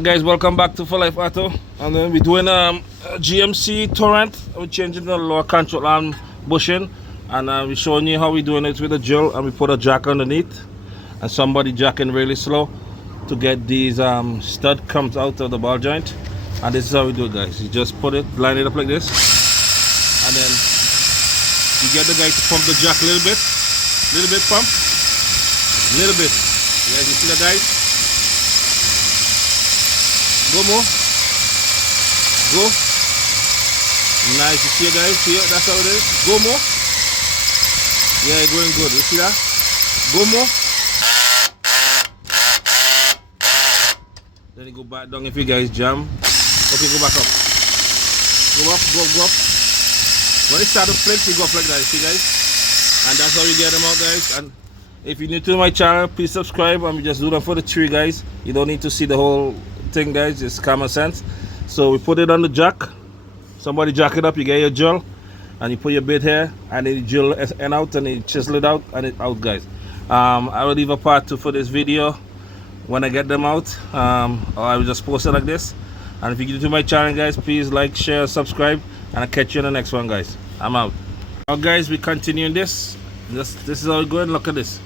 Guys, welcome back to For Life Auto. And then we're doing a GMC Terrain. We're changing the lower control arm bushing, and we're showing you how we're doing it with a drill, and we put a jack underneath and somebody jacking really slow to get these stud comes out of the ball joint. And this is how we do it, guys. You just put it, line it up like this, and then you get the guy to pump the jack a little bit pump, little bit. Yeah, you see that, guys? Go more. Go. Nice. You see it, guys? See it? That's how it is. Go more. Yeah, you're going good. You see that? Go more. Then you go back down if you guys jam. Okay, go back up. Go up, go up. When it starts to flex, you go up like that. You see, guys? And that's how you get them out, guys. And if you're new to my channel, please subscribe. And we just do them for the tree, guys. You don't need to see the whole thing, guys. It's common sense. So we put it on the jack. Somebody jack it up, you get your drill, and you put your bit here, and then you drill and out, and you chisel it out, and it out, guys. I will leave a part 2 for this video when I get them out, or I will just post it like this. And if you're new to my channel, guys, please like, share, subscribe, and I'll catch you in the next one, guys. I'm out. Now, guys, we continuing this. This is how we go. Look at this.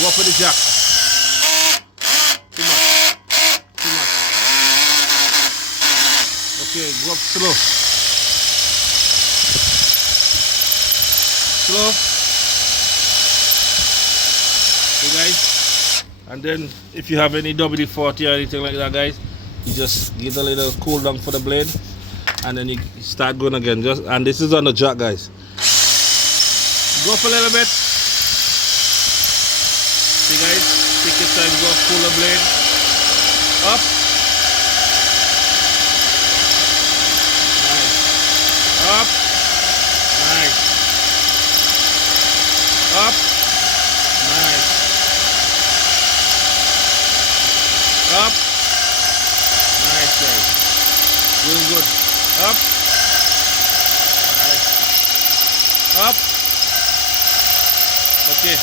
Go up with the jack. Okay, go up slow. Slow. Okay, guys. And then if you have any WD-40 or anything like that, guys, you just give a little cool down for the blade, and then you start going again. And this is on the jack, guys. Go up a little bit. See, guys, take your time, go up, pull the blade up. Up, nice. Up, nice. Up, nice, guys. Doing good. Up, nice. Up. Okay,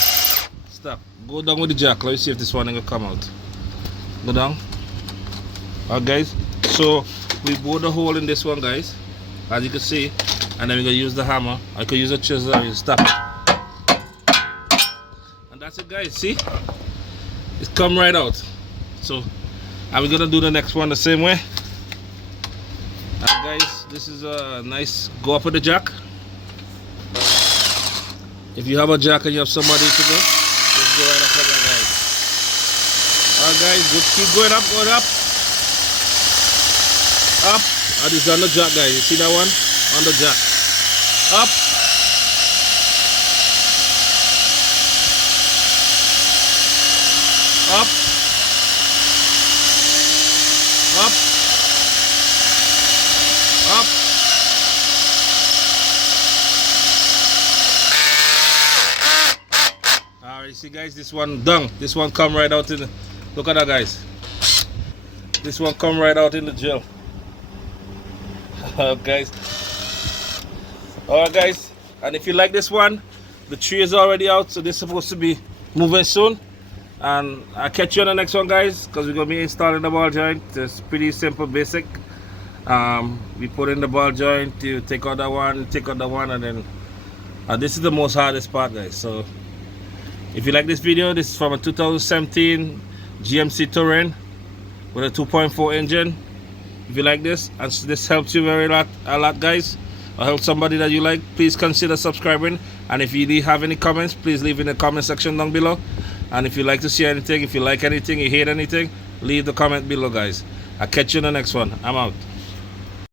stop. Go down with the jack. Let me see if this one will come out. Go down. Alright, guys. So we bore the hole in this one, guys, as you can see, and then we're gonna use the hammer. I could use a chisel and stop it. And that's it, guys. See? It's come right out. So, and we're gonna do the next one the same way. And guys, this is a nice go up with the jack. If you have a jack and you have somebody to go, just go right up like that, guys. Alright, guys, good. Keep going up, going up. Up. And it's on the jack, guys. You see that one? On the jack. Up. Up. Up. Up. Alright, see, guys, this one done. This one come right out in the, look at that, guys. This one come right out in the gel. Guys. Alright, guys, and if you like this one, the tree is already out, so this is supposed to be moving soon. And I'll catch you on the next one, guys, because we're gonna be installing the ball joint. It's pretty simple, basic. We put in the ball joint, you take out that one, and then this is the most hardest part, guys. So if you like this video, this is from a 2017 GMC Terrain with a 2.4 engine. If you like this and this helps you a lot, guys, or help somebody that you like, please consider subscribing. And if you have any comments, please leave in the comment section down below. And if you like to see anything, if you like anything, you hate anything, leave the comment below, guys. I'll catch you in the next one. I'm out.